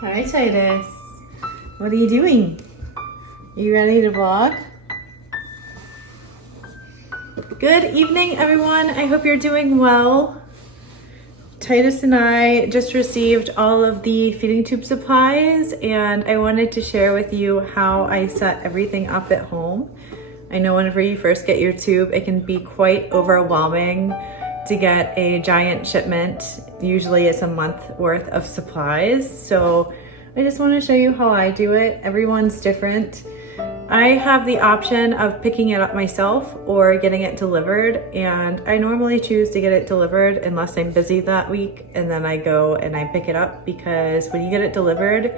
Hi, Titus. What are you doing? You ready to vlog? Good evening, everyone. I hope you're doing well. Titus and I just received all of the feeding tube supplies, and I wanted to share with you how I set everything up at home. I know whenever you first get your tube, it can be quite overwhelming to get a giant shipment. Usually it's a month worth of supplies. So I just want to show you how I do it. Everyone's different. I have the option of picking it up myself or getting it delivered, and I normally choose to get it delivered unless I'm busy that week, and then I go and I pick it up, because when you get it delivered,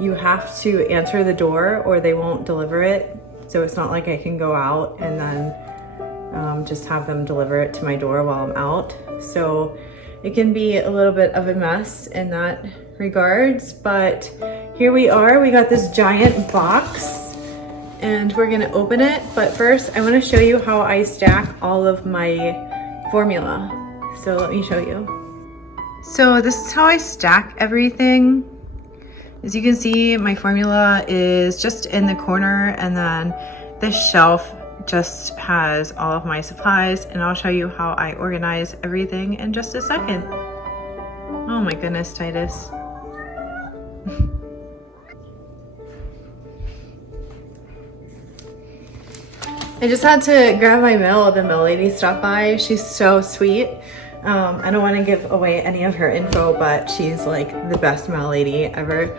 you have to answer the door or they won't deliver it. So it's not like I can go out and then just have them deliver it to my door while I'm out. So it can be a little bit of a mess in that regards, but here we are. We got this giant box and we're gonna open it. But first I wanna show you how I stack all of my formula. So let me show you. So this is how I stack everything. As you can see, my formula is just in the corner, and then this shelf just has all of my supplies, and I'll show you how I organize everything in just a second. Oh my goodness, Titus. I just had to grab my mail. The mail lady stopped by. She's so sweet. I don't want to give away any of her info, but she's like the best mail lady ever.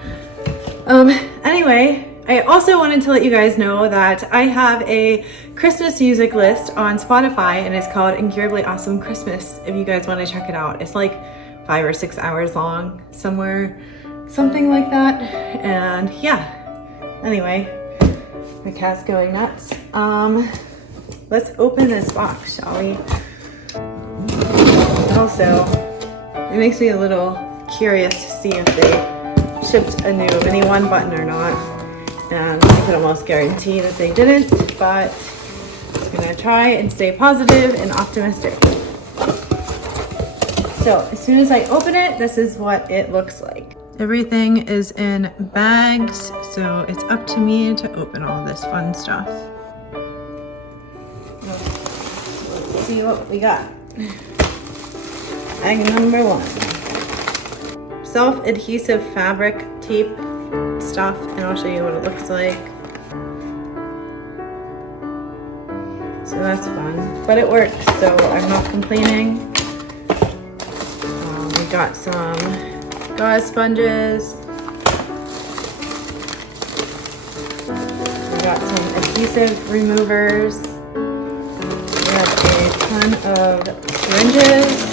Anyway, I also wanted to let you guys know that I have a Christmas music list on Spotify, and it's called Incurably Awesome Christmas, if you guys want to check it out. It's like 5 or 6 hours long, somewhere, something like that. And yeah, anyway, my cat's going nuts. Let's open this box, shall we? Also, it makes me a little curious to see if they shipped a new mini one button or not. And I could almost guarantee that they didn't, but I'm gonna try and stay positive and optimistic. So as soon as I open it, this is what it looks like. Everything is in bags, so it's up to me to open all this fun stuff. Let's see what we got. Bag number 1. Self-adhesive fabric tape stuff, and I'll show you what it looks like. So that's fun, but it works, so I'm not complaining. We got some gauze sponges. We got some adhesive removers. We have a ton of syringes.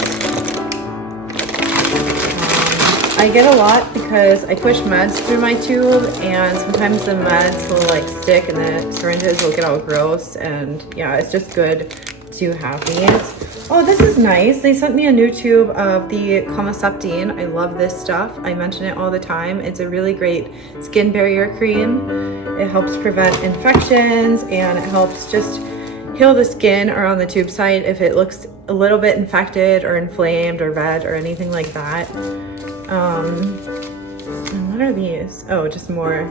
I get a lot because I push meds through my tube, and sometimes the meds will like stick and the syringes will get all gross, and yeah, it's just good to have these. Oh, this is nice. They sent me a new tube of the Comaseptine. I love this stuff. I mention it all the time. It's a really great skin barrier cream. It helps prevent infections, and it helps just heal the skin around the tube site if it looks a little bit infected or inflamed or red or anything like that. And what are these? Oh, just more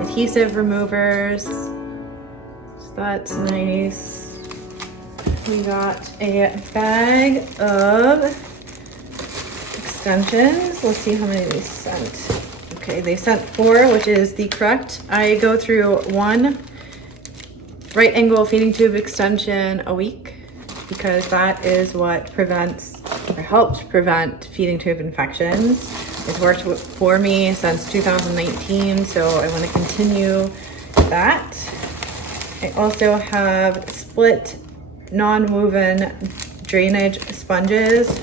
adhesive removers. So that's nice. We got a bag of extensions. Let's see how many they sent. Okay, they sent 4, which is the correct. I go through 1 right angle feeding tube extension a week, because that is what prevents or helps prevent feeding tube infections. It's worked for me since 2019, so I want to continue that. I also have split non-woven drainage sponges.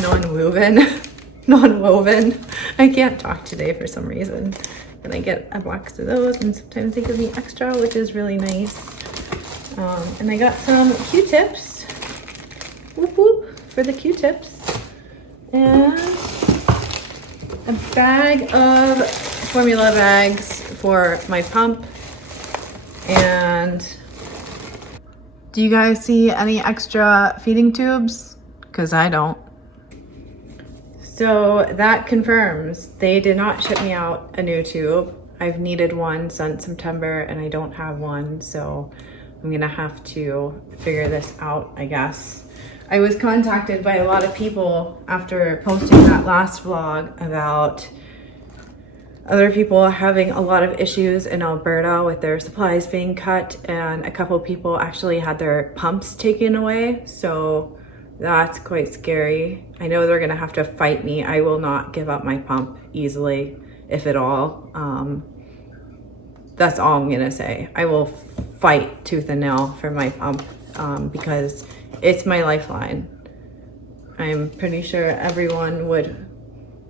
Non-woven. I can't talk today for some reason. And I get a box of those, and sometimes they give me extra, which is really nice. And I got some Q-tips. Whoop whoop for the Q-tips. And a bag of formula bags for my pump. And do you guys see any extra feeding tubes? Because I don't. So that confirms they did not ship me out a new tube. I've needed one since September and I don't have one, so I'm gonna have to figure this out, I guess. I was contacted by a lot of people after posting that last vlog about other people having a lot of issues in Alberta with their supplies being cut, and a couple people actually had their pumps taken away, so that's quite scary. I know they're gonna have to fight me. I will not give up my pump easily, if at all. That's all I'm gonna say. I will fight tooth and nail for my pump because it's my lifeline. I'm pretty sure everyone would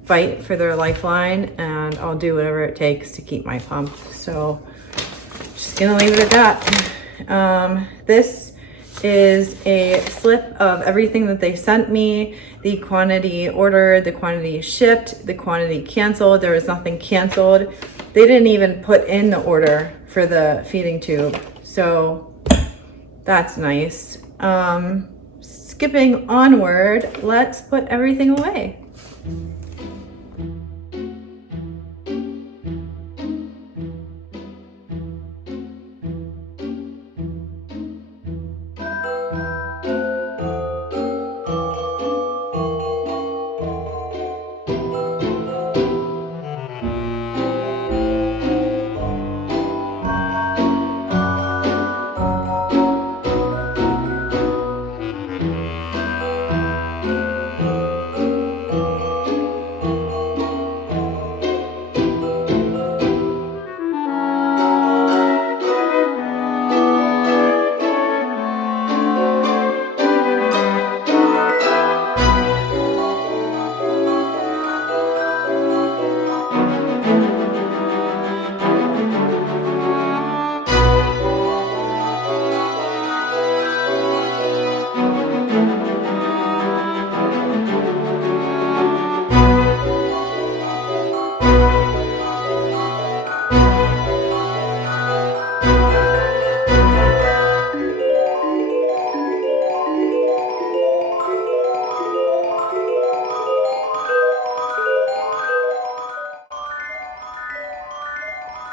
fight for their lifeline, and I'll do whatever it takes to keep my pump. So just gonna leave it at that. This is a slip of everything that they sent me, the quantity ordered, the quantity shipped, the quantity canceled. There was nothing canceled. They didn't even put in the order for the feeding tube, so that's nice. Skipping onward, let's put everything away.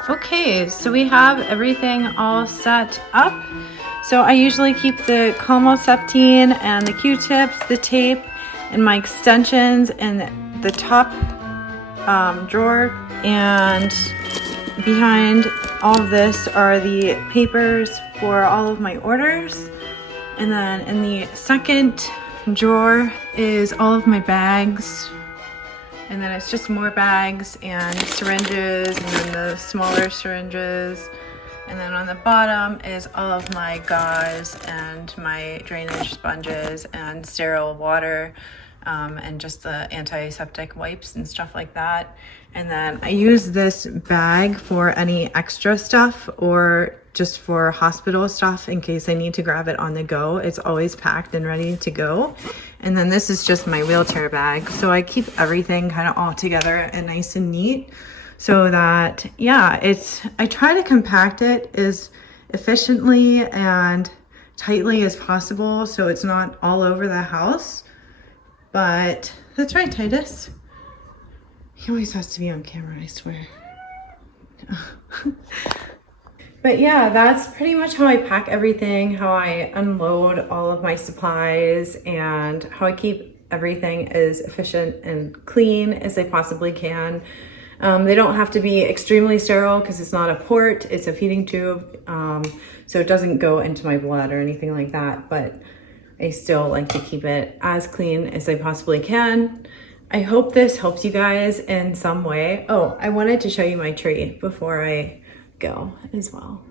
Okay, so we have everything all set up. So I usually keep the Comoseptine and the Q-tips, the tape, and my extensions in the top drawer. And behind all of this are the papers for all of my orders. And then in the second drawer is all of my bags. And then it's just more bags and syringes, and then the smaller syringes. And then on the bottom is all of my gauze and my drainage sponges and sterile water, and just the antiseptic wipes and stuff like that. And then I use this bag for any extra stuff or just for hospital stuff in case I need to grab it on the go. It's always packed and ready to go. And then this is just my wheelchair bag. So I keep everything kind of all together and nice and neat so that, yeah, I try to compact it as efficiently and tightly as possible so it's not all over the house. But that's right, Titus. He always has to be on camera, I swear. But yeah, that's pretty much how I pack everything, how I unload all of my supplies, and how I keep everything as efficient and clean as I possibly can. They don't have to be extremely sterile because it's not a port, it's a feeding tube. So it doesn't go into my blood or anything like that, but I still like to keep it as clean as I possibly can. I hope this helps you guys in some way. Oh, I wanted to show you my tree before I go as well.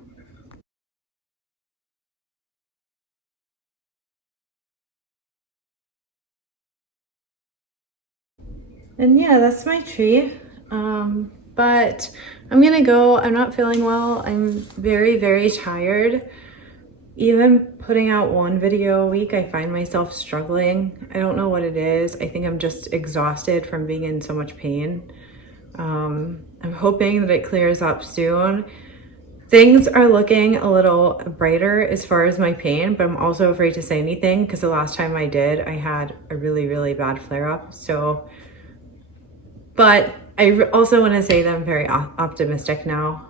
And yeah, that's my tree. But I'm gonna go. I'm not feeling well. I'm very, very tired. Even putting out one video a week, I find myself struggling. I don't know what it is. I think I'm just exhausted from being in so much pain. I'm hoping that it clears up soon. Things are looking a little brighter as far as my pain, but I'm also afraid to say anything because the last time I did, I had a really, really bad flare-up. So But I also want to say that I'm very optimistic now.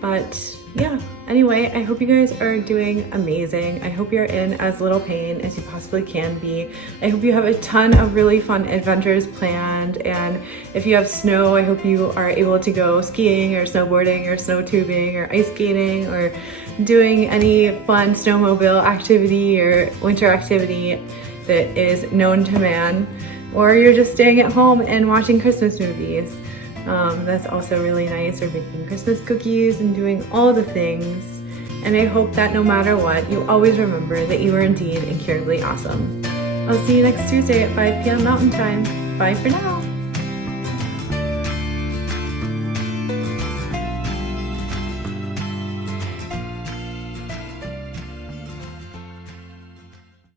But yeah, anyway, I hope you guys are doing amazing. I hope you're in as little pain as you possibly can be. I hope you have a ton of really fun adventures planned. And if you have snow, I hope you are able to go skiing or snowboarding or snow tubing or ice skating or doing any fun snowmobile activity or winter activity that is known to man. Or you're just staying at home and watching Christmas movies. That's also really nice, or making Christmas cookies and doing all the things. And I hope that no matter what, you always remember that you are indeed incurably awesome. I'll see you next Tuesday at 5 p.m. Mountain Time. Bye for now.